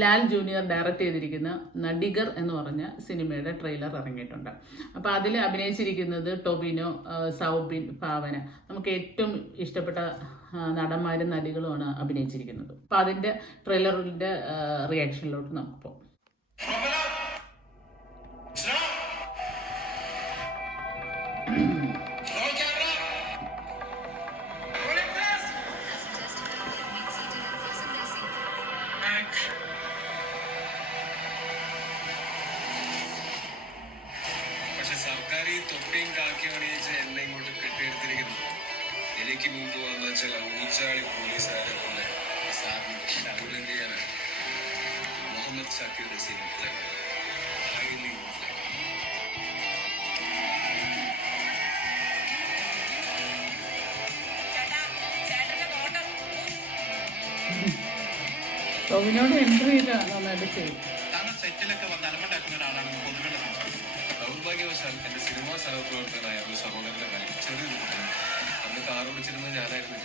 Lal junior direct ചെയ്തിരിക്കുന്ന നടിഗർ എന്ന് പറഞ്ഞ സിനിമയുടെ ട്രെയിലർ ഇറങ്ങിയിട്ടുണ്ട്. അപ്പോൾ അതിൽ അഭിനയിച്ചിരിക്കുന്നത് ടൊവിനോ, സൗബിൻ, ഭാവന. നമുക്ക് ഏറ്റവും ഇഷ്ടപ്പെട്ട നടന്മാരും നടികളുമാണ് അഭിനയിച്ചിരിക്കുന്നത്. അപ്പോൾ അതിൻ്റെ ട്രെയിലറിൻ്റെ റിയാക്ഷനിലോട്ട് നമുക്ക് പോകാം. സർക്കാർ തൊപ്പിയും കാക്കിയും അണിയിച്ച് എന്നെ ഇങ്ങോട്ട് കെട്ടിയെടുത്തിരിക്കുന്നു. എനിക്ക് മുമ്പ് വന്ന ചില ഊച്ചാളി പോലീസുകാരെ പോലെ സാറിന് ശൗര്യം ചെയ്യാനാണ്. മുഹമ്മദ് ഷാക്കിയുടെ സിനിമ ടൊവിനോട് എൻട്രി ചെയ്താണ് നന്നായിട്ട് ചെയ്യും. സെറ്റിലൊക്കെ വന്ന് അലമ്പണ്ടാക്കുന്ന ഒരാളാണെന്ന് പൊതുവെ ദൗർഭാഗ്യവശാൽ എന്റെ സിനിമാ സഹപ്രവർത്തകനായ ഒരു സഹോദരന്റെ കാര്യം ചെറിയൊരു അന്ന് കാർ ഓടിച്ചിരുന്നത് ഞാനായിരുന്നു.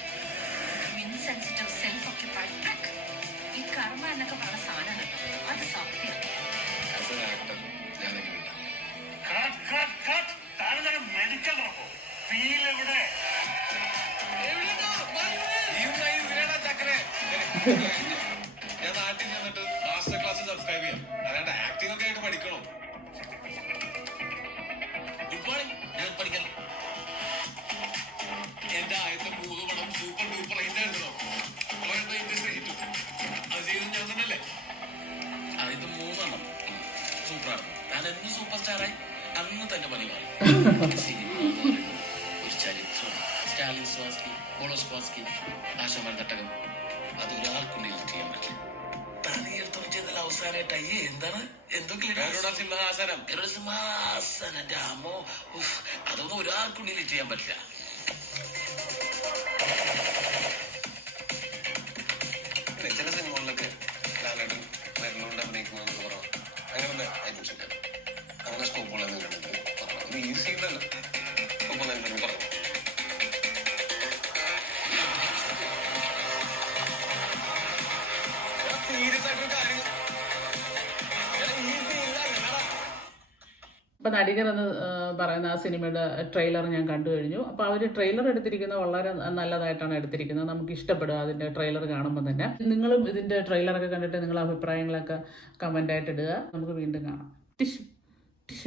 ഞാൻ നാട്ടിൽ നിന്നിട്ട് മാസ്റ്റർ ക്ലാസ് സബ്സ്ക്രൈബ് ചെയ്യാം. അല്ലാണ്ട് ആക്ടിംഗ് ഒക്കെ ആയിട്ട് പഠിക്കണോ? Good morning. ഞാൻ പഠിക്കണം. എന്റെ ആദ്യത്തെ 3 പടം സൂപ്പർ ഡൂപ്പർ ഹിറ്റ് ആയിരുന്നോ? അത് ചെയ്തത് ഞാൻ തന്നെയല്ലേ? ആദ്യത്തെ 3 എണ്ണം സൂപ്പറാണ്. ഞാൻ എന്ന് സൂപ്പർ സ്റ്റാറായി അന്ന് തന്നെ പണി മാറി. ഒരു ചരിത്രം, സ്റ്റാലിൻ സ്വാസ്കി, ബോളോസ്വാസ്കി, ആശാമാൻ തട്ടകം, അതൊരാൾക്കുള്ളിൽ ചെയ്യാൻ പറ്റും. അവസാനമായിട്ട് അയ്യേ എന്താണ് എന്തൊക്കെ സിംഹാസനം സിംഹാസനം രാമോ, അതൊന്നും ഒരാൾക്കുള്ളിൽ ചെയ്യാൻ പറ്റില്ല. ചില സിനിമകളിലൊക്കെ ലാലേട്ടൻ മരുന്നുകൊണ്ട് അഭിനയിക്കുന്നതെന്ന് പറഞ്ഞു അങ്ങനെ ആയിരിച്ചില്ല. അങ്ങനെ സ്കോപ്പുകളൊന്നും കണ്ടിട്ട് പറഞ്ഞു ഈസി ഇല്ലല്ലോ. സ്കോപ്പ് പറഞ്ഞു സീരിയസ് ആയിട്ടൊരു കാര്യം. അപ്പോൾ നടിഗർ എന്ന് പറയുന്ന ആ സിനിമയുടെ ട്രെയിലർ ഞാൻ കണ്ടു കഴിഞ്ഞു. അപ്പോൾ അവർ ട്രെയിലർ എടുത്തിരിക്കുന്നത് വളരെ നല്ലതായിട്ടാണ് എടുത്തിരിക്കുന്നത്. നമുക്ക് ഇഷ്ടപ്പെടുക അതിൻ്റെ ട്രെയിലർ കാണുമ്പോൾ തന്നെ. നിങ്ങളും ഇതിൻ്റെ ട്രെയിലറൊക്കെ കണ്ടിട്ട് നിങ്ങളുടെ അഭിപ്രായങ്ങളൊക്കെ കമൻ്റായിട്ട് ഇടുക. നമുക്ക് വീണ്ടും കാണാം. ടിഷ് ടിഷും.